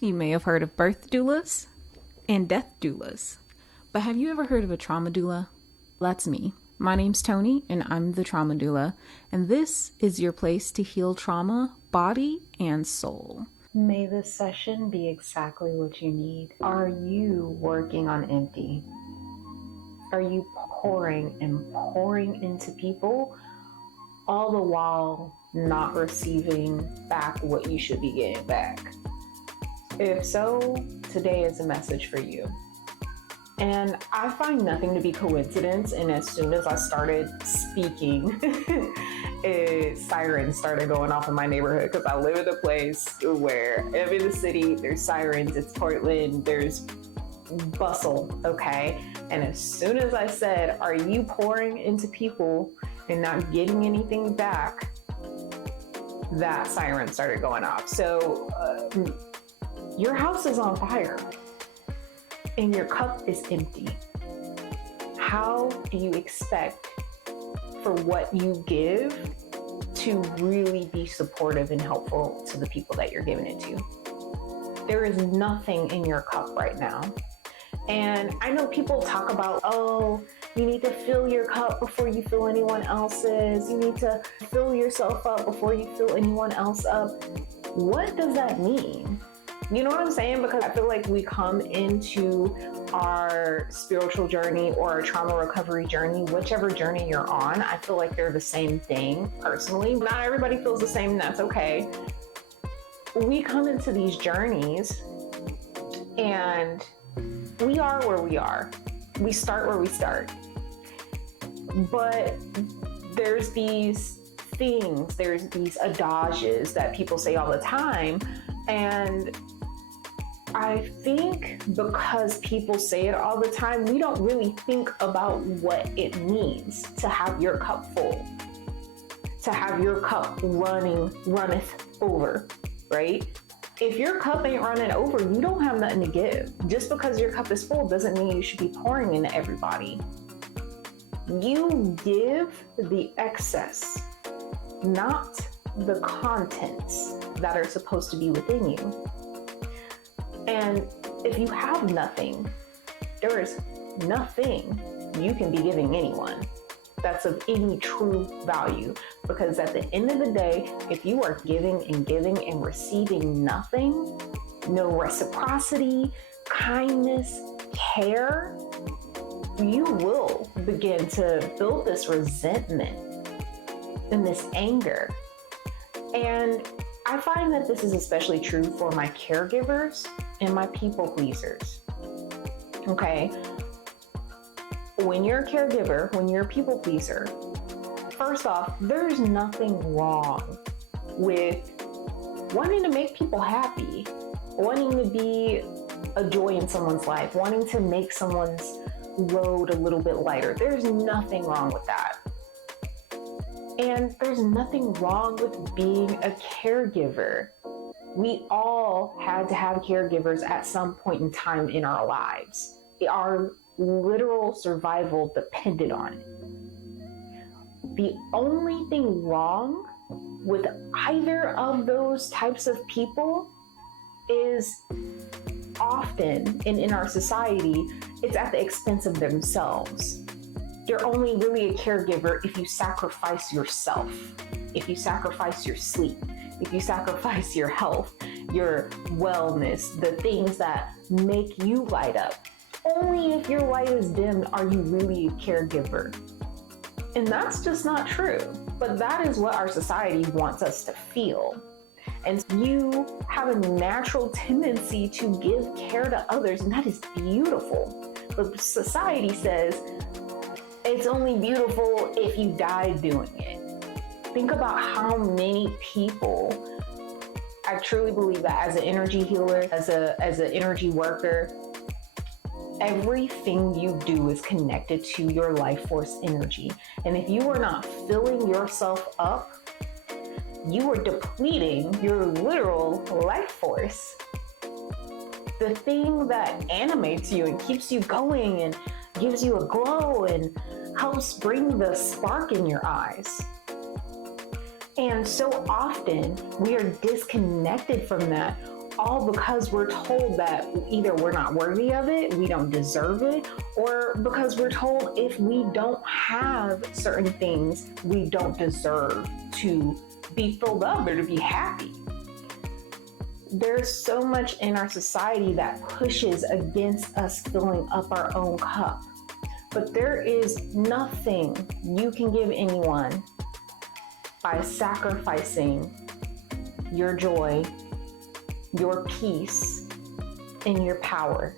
You may have heard of birth doulas and death doulas, but have you ever heard of a trauma doula? That's me. My name's Toni, and I'm the trauma doula, and this is your place to heal trauma, body, and soul. May this session be exactly what you need. Are you working on empty? Are you pouring and pouring into people, all the while not receiving back what you should be getting back? If so, today is a message for you. And I find nothing to be coincidence, and as soon as I started speaking, sirens started going off in my neighborhood because I live in a place where I'm in the city, there's sirens, it's Portland, there's bustle, okay? And as soon as I said, are you pouring into people and not getting anything back, that siren started going off. So your house is on fire and your cup is empty. How do you expect for what you give to really be supportive and helpful to the people that you're giving it to? There is nothing in your cup right now. And I know people talk about, oh, you need to fill your cup before you fill anyone else's. You need to fill yourself up before you fill anyone else up. What does that mean? You know what I'm saying? Because I feel like we come into our spiritual journey or our trauma recovery journey, whichever journey you're on, I feel like they're the same thing personally. Not everybody feels the same, and that's okay. We come into these journeys and we are where we are. We start where we start. But there's these things, there's these adages that people say all the time, and I think because people say it all the time, we don't really think about what it means to have your cup full, to have your cup runneth over, right? If your cup ain't running over, you don't have nothing to give. Just because your cup is full doesn't mean you should be pouring into everybody. You give the excess, not the contents that are supposed to be within you. And if you have nothing, there is nothing you can be giving anyone that's of any true value. Because at the end of the day, if you are giving and receiving nothing, no reciprocity, kindness, care, you will begin to build this resentment and this anger. And I find that this is especially true for my caregivers and my people pleasers. Okay? When you're a caregiver, when you're a people pleaser, first off, there's nothing wrong with wanting to make people happy, wanting to be a joy in someone's life, wanting to make someone's load a little bit lighter. There's nothing wrong with that. And there's nothing wrong with being a caregiver. We all had to have caregivers at some point in time in our lives. Our literal survival depended on it. The only thing wrong with either of those types of people is often, and in our society, it's at the expense of themselves. You're only really a caregiver if you sacrifice yourself, if you sacrifice your sleep, if you sacrifice your health, your wellness, the things that make you light up. Only if your light is dimmed are you really a caregiver. And that's just not true. But that is what our society wants us to feel. And you have a natural tendency to give care to others, and that is beautiful. But society says it's only beautiful if you die doing it. Think about how many people, I truly believe that as an energy healer, as an energy worker, everything you do is connected to your life force energy. And if you are not filling yourself up, you are depleting your literal life force. The thing that animates you and keeps you going and gives you a glow and helps bring the spark in your eyes. And so often we are disconnected from that all because we're told that either we're not worthy of it, we don't deserve it, or because we're told if we don't have certain things, we don't deserve to be filled up or to be happy. There's so much in our society that pushes against us filling up our own cup. But there is nothing you can give anyone by sacrificing your joy, your peace, and your power.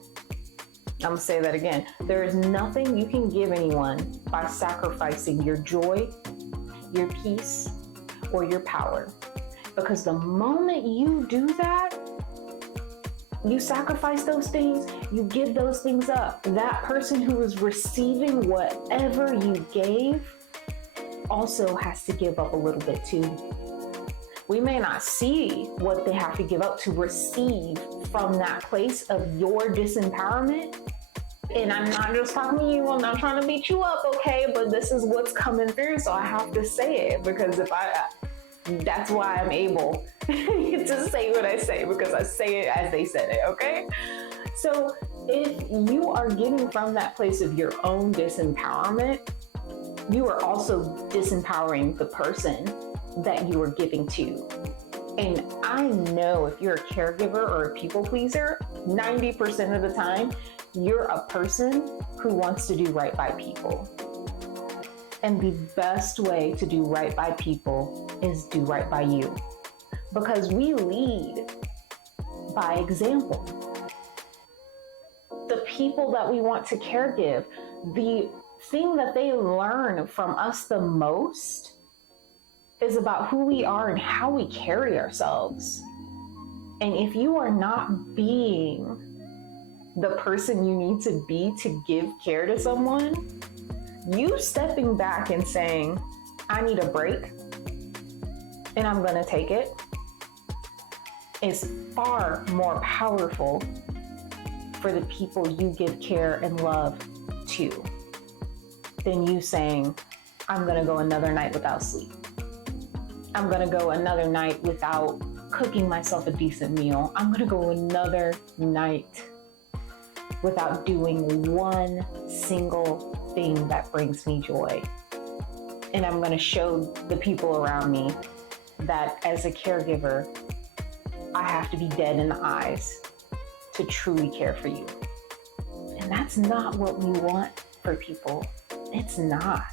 I'm gonna say that again. There is nothing you can give anyone by sacrificing your joy, your peace, or your power. Because the moment you do that, you sacrifice those things, you give those things up. That person who is receiving whatever you gave also has to give up a little bit too. We may not see what they have to give up to receive from that place of your disempowerment. And I'm not just talking to you, I'm not trying to beat you up, okay? But this is what's coming through, so I have to say it, because that's why I'm able to say what I say, because I say it as they said it, okay? So if you are giving from that place of your own disempowerment, you are also disempowering the person that you are giving to. And I know if you're a caregiver or a people pleaser, 90% of the time, you're a person who wants to do right by people. And the best way to do right by people is do right by you. Because we lead by example. The people that we want to caregive, the thing that they learn from us the most is about who we are and how we carry ourselves. And if you are not being the person you need to be to give care to someone, you stepping back and saying, I need a break and I'm gonna take it, is far more powerful for the people you give care and love to than you saying, I'm gonna go another night without sleep. I'm gonna go another night without cooking myself a decent meal. I'm gonna go another night without doing one single thing that brings me joy. And I'm gonna show the people around me that as a caregiver, I have to be dead in the eyes to truly care for you. And that's not what we want for people. It's not.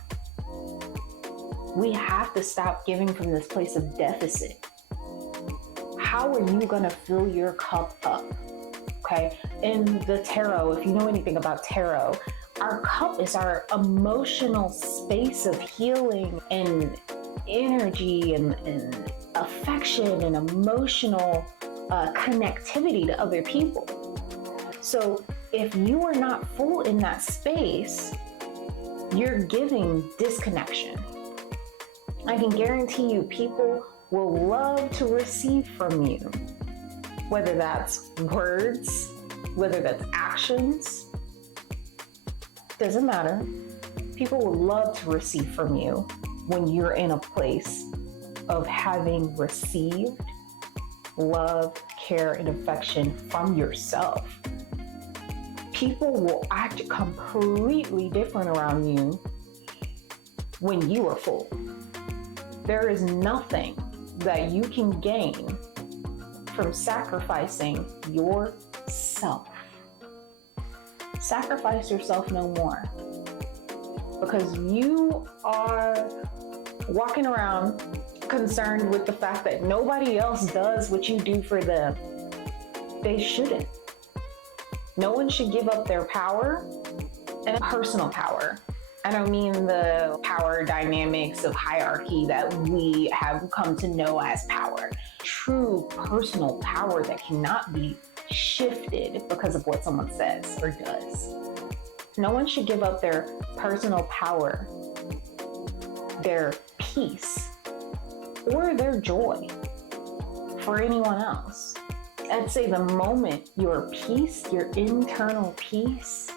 We have to stop giving from this place of deficit. How are you gonna fill your cup up? Okay, in the tarot, if you know anything about tarot, our cup is our emotional space of healing and energy and affection and emotional connectivity to other people. So if you are not full in that space, you're giving disconnection. I can guarantee you people will love to receive from you, whether that's words, whether that's actions, doesn't matter. People will love to receive from you when you're in a place of having received love, care, and affection from yourself. People will act completely different around you when you are full. There is nothing that you can gain from sacrificing yourself. Sacrifice yourself no more, because you are walking around concerned with the fact that nobody else does what you do for them. They shouldn't. No one should give up their power and personal power. I don't mean the power dynamics of hierarchy that we have come to know as power. True personal power that cannot be shifted because of what someone says or does. No one should give up their personal power, their peace, or their joy for anyone else. I'd say the moment your peace, your internal peace,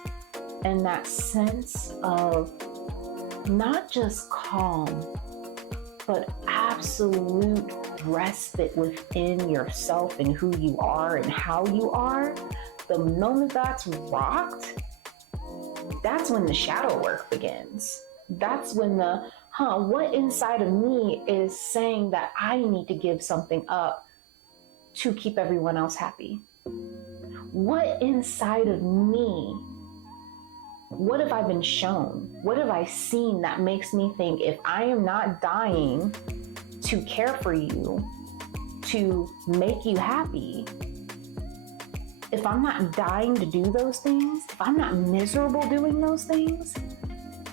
and that sense of not just calm, but absolute respite within yourself and who you are and how you are, the moment that's rocked, that's when the shadow work begins. That's when what inside of me is saying that I need to give something up to keep everyone else happy? What inside of me, what have I been shown? What have I seen that makes me think if I am not dying to care for you, to make you happy, if I'm not dying to do those things, if I'm not miserable doing those things,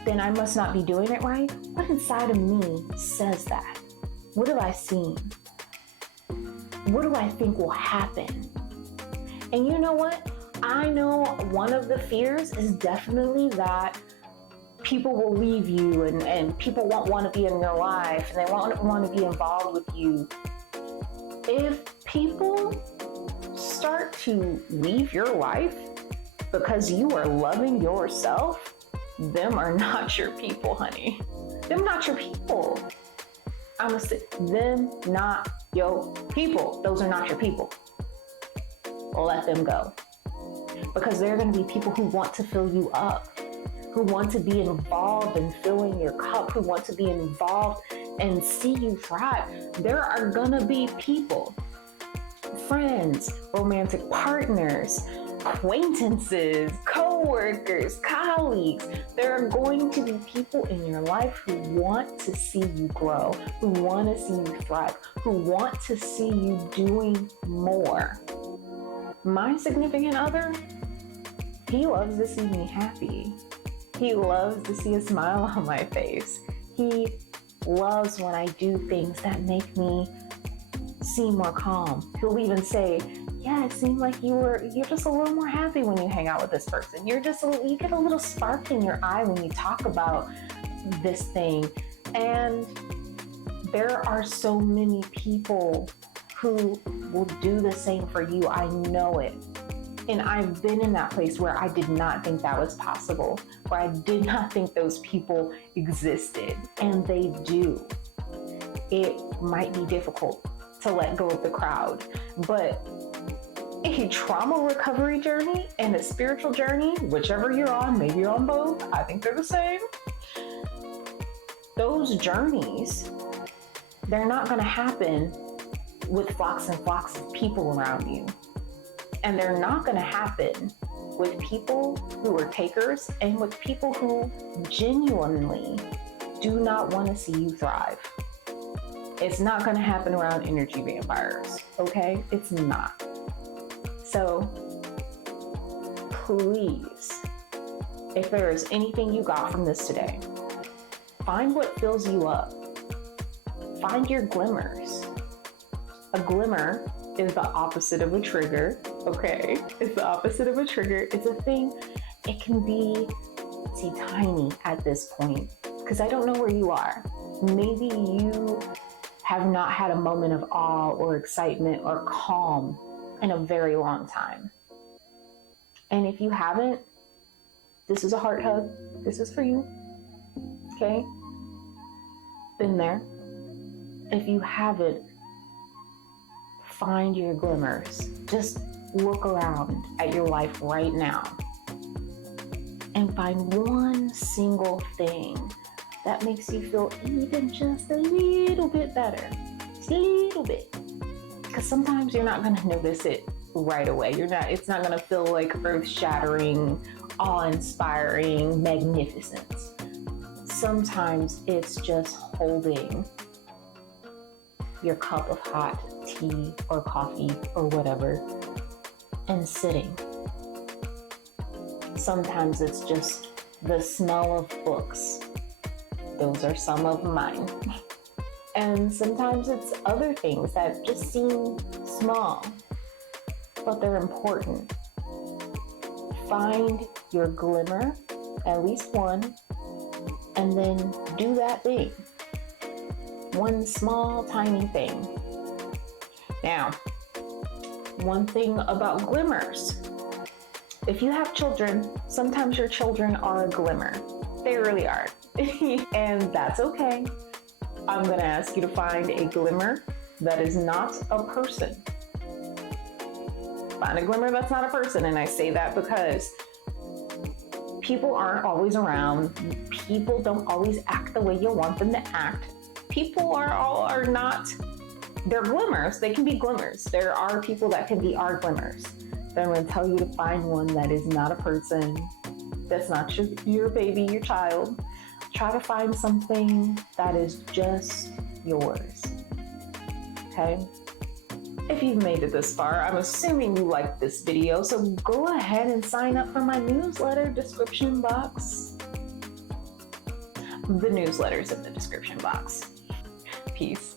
then I must not be doing it right? What inside of me says that? What have I seen? What do I think will happen? And you know what? I know one of the fears is definitely that people will leave you and people won't want to be in your life and they won't want to be involved with you. If people start to leave your life because you are loving yourself, them are not your people, honey. Them not your people. I'm gonna say, them not your people. Those are not your people. Let them go. Because there are gonna be people who want to fill you up, who want to be involved in filling your cup, who want to be involved and see you thrive. There are gonna be people, friends, romantic partners, acquaintances, co-workers, colleagues. There are going to be people in your life who want to see you grow, who want to see you thrive, who want to see you doing more. My significant other, he loves to see me happy. He loves to see a smile on my face. He loves when I do things that make me seem more calm. He'll even say, yeah, it seemed like you're just a little more happy when you hang out with this person. You get a little spark in your eye when you talk about this thing. And there are so many people who will do the same for you. I know it. And I've been in that place where I did not think that was possible, where I did not think those people existed, and they do. It might be difficult to let go of the crowd, but a trauma recovery journey and a spiritual journey, whichever you're on, maybe you're on both, I think they're the same. Those journeys, they're not going to happen with flocks and flocks of people around you. And they're not going to happen with people who are takers and with people who genuinely do not want to see you thrive. It's not going to happen around energy vampires, okay? It's not. So please, if there is anything you got from this today, find what fills you up. Find your glimmers. A glimmer is the opposite of a trigger, okay? It's the opposite of a trigger. It's a thing, it can be, tiny at this point, because I don't know where you are. Maybe you have not had a moment of awe or excitement or calm in a very long time. And if you haven't, this is a heart hug. This is for you, okay? Been there. If you haven't, find your glimmers. Just look around at your life right now and find one single thing that makes you feel even just a little bit better. Just a little bit. Because sometimes you're not going to notice it right away. It's not going to feel like earth-shattering, awe-inspiring magnificence. Sometimes it's just holding your cup of hot tea or coffee or whatever and sitting. Sometimes it's just the smell of books. Those are some of mine. And sometimes it's other things that just seem small, but they're important. Find your glimmer, at least one, and then do that thing. One small, tiny thing. Now, one thing about glimmers. If you have children, sometimes your children are a glimmer. They really are. And that's okay. I'm going to ask you to find a glimmer that is not a person. Find a glimmer that's not a person. And I say that because people aren't always around. People don't always act the way you want them to act. People are not, they're glimmers. They can be glimmers. There are people that can be our glimmers. But I'm going to tell you to find one that is not a person, that's not your baby, your child. Try to find something that is just yours. Okay? If you've made it this far, I'm assuming you liked this video, so go ahead and sign up for my newsletter description box. The newsletter's in the description box. Peace.